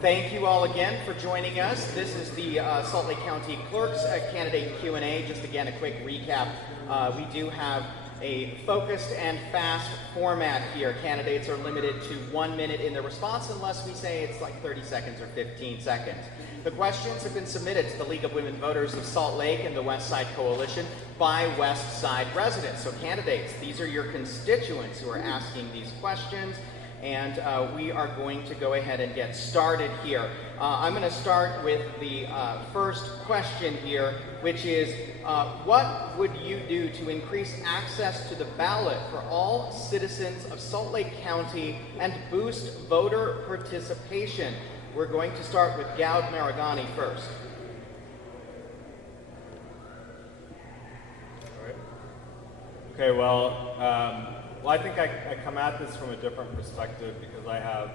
Thank you all again for joining us. This is the Salt Lake County Clerk's candidate Q&A. Just again, a quick recap. We do have a focused and fast format here. Candidates are limited to 1 minute in their response unless we say it's like 30 seconds or 15 seconds. The questions have been submitted to the League of Women Voters of Salt Lake and the Westside Coalition by Westside residents. So candidates, these are your constituents who are asking these questions. And we are going to go ahead and get started here. I'm going to start with the first question here, which is, what would you do to increase access to the ballot for all citizens of Salt Lake County and boost voter participation? We're going to start with GOUD MARAGANI first. All right. Okay, well, I think I come at this from a different perspective because I have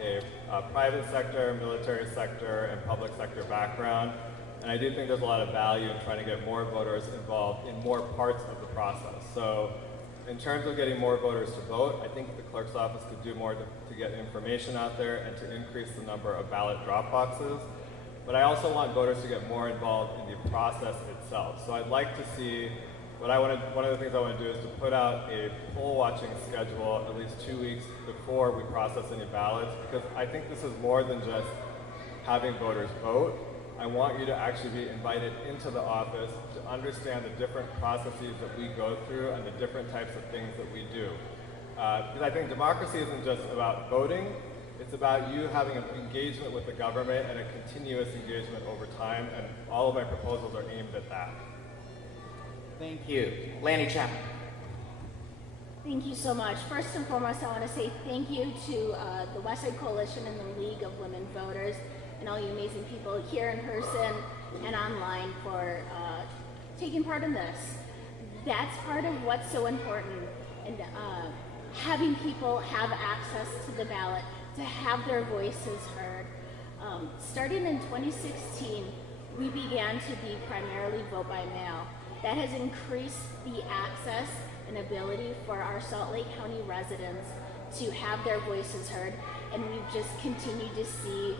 a private sector, military sector, and public sector background. And I do think there's a lot of value in trying to get more voters involved in more parts of the process. So in terms of getting more voters to vote, I think the clerk's office could do more to get information out there and to increase the number of ballot drop boxes. But I also want voters to get more involved in the process itself. So I'd like to see one of the things I want to do is to put out a poll watching schedule at least 2 weeks before we process any ballots, because I think this is more than just having voters vote. I want you to actually be invited into the office to understand the different processes that we go through and the different types of things that we do. Because I think democracy isn't just about voting, it's about you having an engagement with the government and a continuous engagement over time, and all of my proposals are aimed at that. Thank you. LANNIE CHAPMAN. Thank you so much. First and foremost, I want to say thank you to the Westside Coalition and the League of Women Voters and all you amazing people here in person and online for taking part in this. That's part of what's so important, and having people have access to the ballot, to have their voices heard. Starting in 2016, we began to be primarily vote by mail. That has increased the access and ability for our Salt Lake County residents to have their voices heard, and we've just continued to see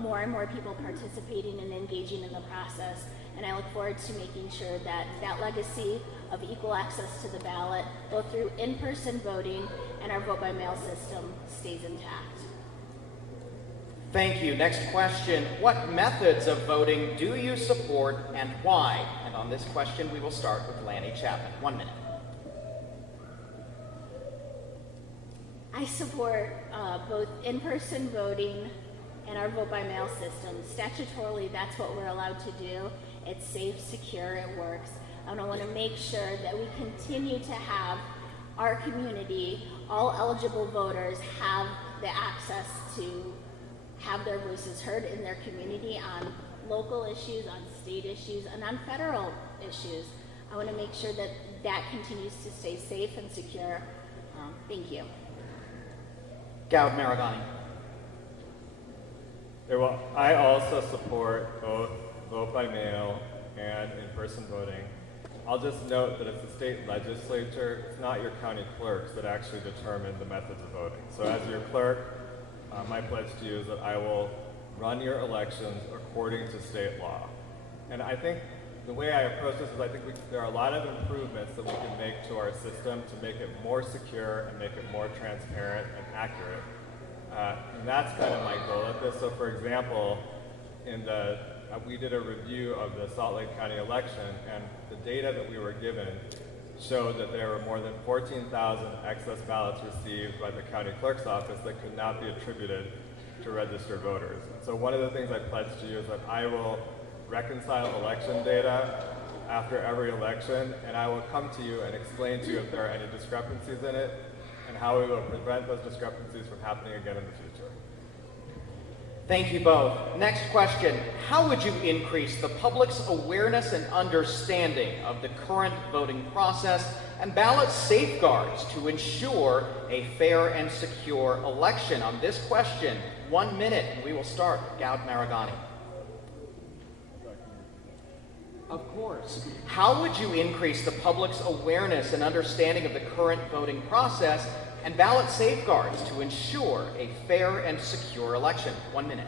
more and more people participating and engaging in the process. And I look forward to making sure that that legacy of equal access to the ballot, both through in-person voting and our vote-by-mail system, stays intact. Thank you. Next question. What methods of voting do you support and why? And on this question, we will start with LANNIE CHAPMAN. 1 minute. I support both in-person voting and our vote-by-mail system. Statutorily, that's what we're allowed to do. It's safe, secure, it works. And I want to make sure that we continue to have our community, all eligible voters, have the access to have their voices heard in their community on local issues, on state issues, and on federal issues. I want to make sure that that continues to stay safe and secure. Thank you. GOUD MARAGANI. Well, I also support both vote by mail and in-person voting. I'll just note that it's the state legislature, it's not your county clerks that actually determine the methods of voting. So as your clerk, my pledge to you is that I will run your elections according to state law. And I think the way I approach this is I think there are a lot of improvements that we can make to our system to make it more secure and make it more transparent and accurate. And that's kind of my goal at this. So for example, we did a review of the Salt Lake County election, and the data that we were given showed that there were more than 14,000 excess ballots received by the county clerk's office that could not be attributed to registered voters. So one of the things I pledge to you is that I will reconcile election data after every election, and I will come to you and explain to you if there are any discrepancies in it and how we will prevent those discrepancies from happening again in the future. Thank you both. Next question. How would you increase the public's awareness and understanding of the current voting process and ballot safeguards to ensure a fair and secure election? On this question, 1 minute, and we will start with GOUD MARAGANI. Of course. How would you increase the public's awareness and understanding of the current voting process and ballot safeguards to ensure a fair and secure election? 1 minute.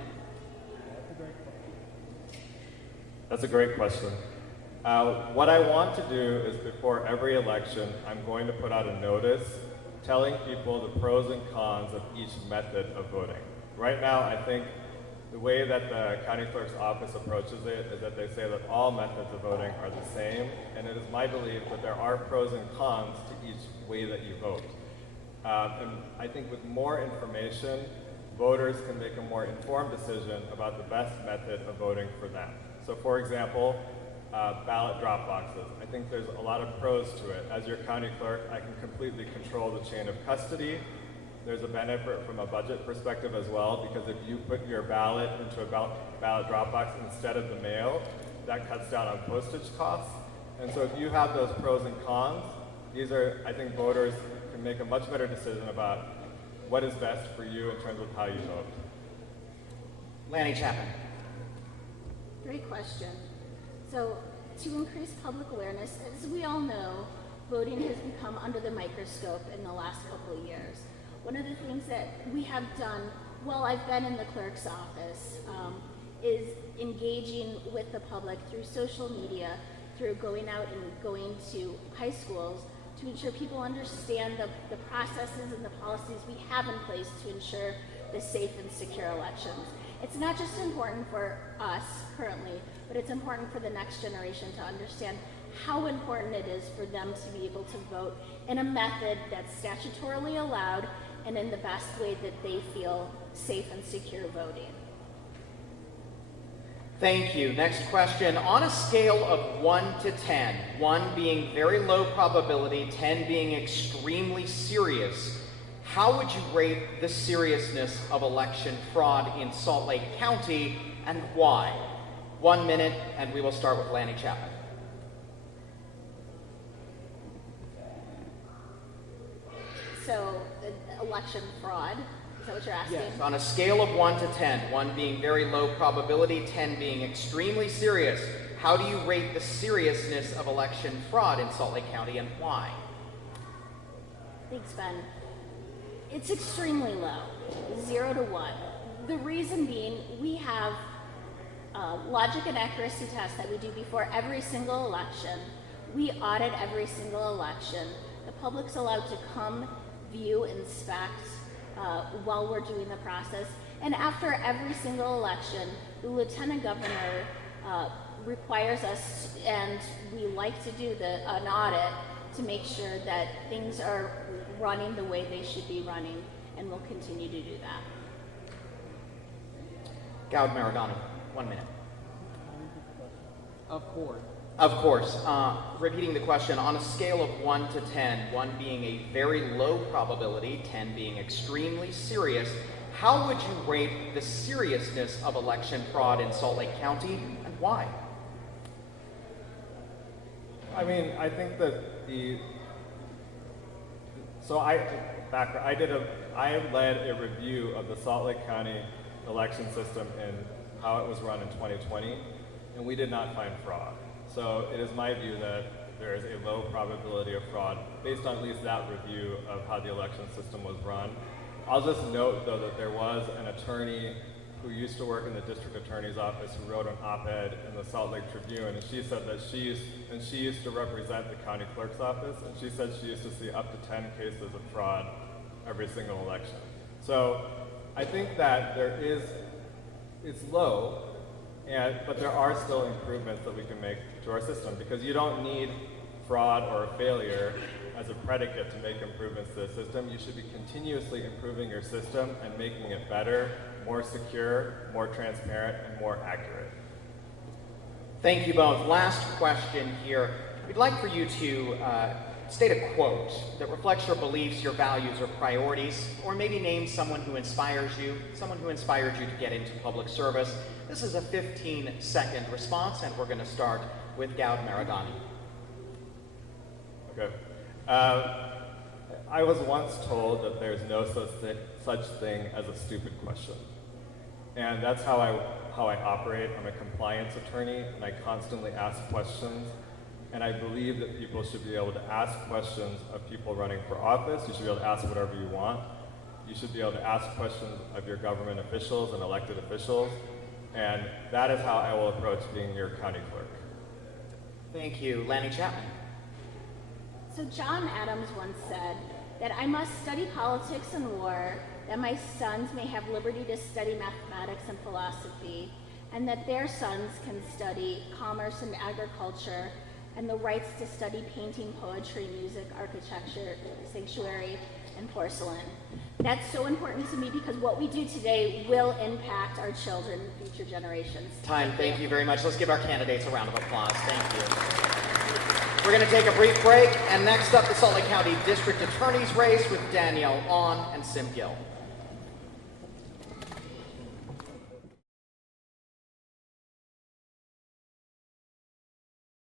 That's a great question. What I want to do is before every election, I'm going to put out a notice telling people the pros and cons of each method of voting. Right now, I think the way that the county clerk's office approaches it is that they say that all methods of voting are the same, and it is my belief that there are pros and cons to each way that you vote. And I think with more information, voters can make a more informed decision about the best method of voting for them. So for example, ballot drop boxes. I think there's a lot of pros to it. As your county clerk, I can completely control the chain of custody. There's a benefit from a budget perspective as well, because if you put your ballot into a ballot drop box instead of the mail, that cuts down on postage costs. And so if you have those pros and cons, these are, I think voters can make a much better decision about what is best for you in terms of how you vote. Lannie Chapman. Great question. So, to increase public awareness, as we all know, voting has become under the microscope in the last couple of years. One of the things that we have done while I've been in the clerk's office is engaging with the public through social media, through going out and going to high schools to ensure people understand the processes and the policies we have in place to ensure the safe and secure elections. It's not just important for us currently, but it's important for the next generation to understand how important it is for them to be able to vote in a method that's statutorily allowed and in the best way that they feel safe and secure voting. Thank you. Next question. On a scale of 1 to 10, 1 being very low probability, 10 being extremely serious, how would you rate the seriousness of election fraud in Salt Lake County, and why? 1 minute, and we will start with Lannie Chapman. So, election fraud, is that what you're asking? Yes. On a scale of 1 to 10, 1 being very low probability, 10 being extremely serious, how do you rate the seriousness of election fraud in Salt Lake County, and why? Thanks, Ben. It's extremely low, 0 to 1. The reason being, we have logic and accuracy tests that we do before every single election. We audit every single election. The public's allowed to come, view, inspect while we're doing the process. And after every single election, the Lieutenant Governor requires us, and we like to do an audit to make sure that things are running the way they should be running, and we'll continue to do that. GOUD MARAGANI, 1 minute. Of course. Of course. Repeating the question, on a scale of 1 to 10, 1 being a very low probability, 10 being extremely serious, how would you rate the seriousness of election fraud in Salt Lake County, and why? I mean, I think that I led a review of the Salt Lake County election system and how it was run in 2020, and we did not find fraud. So it is my view that there is a low probability of fraud based on at least that review of how the election system was run. I'll just note, though, that there was an attorney who used to work in the district attorney's office who wrote an op-ed in the Salt Lake Tribune, and she said that she used to represent the county clerk's office, and she said she used to see up to 10 cases of fraud every single election. So I think that it's low, but there are still improvements that we can make to our system, because you don't need fraud or a failure as a predicate to make improvements to the system. You should be continuously improving your system and making it better, more secure, more transparent, and more accurate. Thank you both. Last question here. We'd like for you to state a quote that reflects your beliefs, your values, or priorities, or maybe name someone who inspires you to get into public service. This is a 15-second response, and we're going to start with GOUD MARAGANI. Okay. I was once told that there's no such thing as a stupid question. And that's how I operate. I'm a compliance attorney, and I constantly ask questions And I believe that people should be able to ask questions of people running for office. You should be able to ask whatever you want. You should be able to ask questions of your government officials and elected officials. And that is how I will approach being your county clerk. Thank you. Lannie Chapman. So John Adams once said that I must study politics and war, that my sons may have liberty to study mathematics and philosophy, and that their sons can study commerce and agriculture, and the rights to study painting, poetry, music, architecture, sanctuary, and porcelain. That's so important to me because what we do today will impact our children and future generations. Thank you very much. Let's give our candidates a round of applause. Thank you. We're going to take a brief break, and next up, the Salt Lake County District Attorney's race with Danielle Ahn and Sim Gill.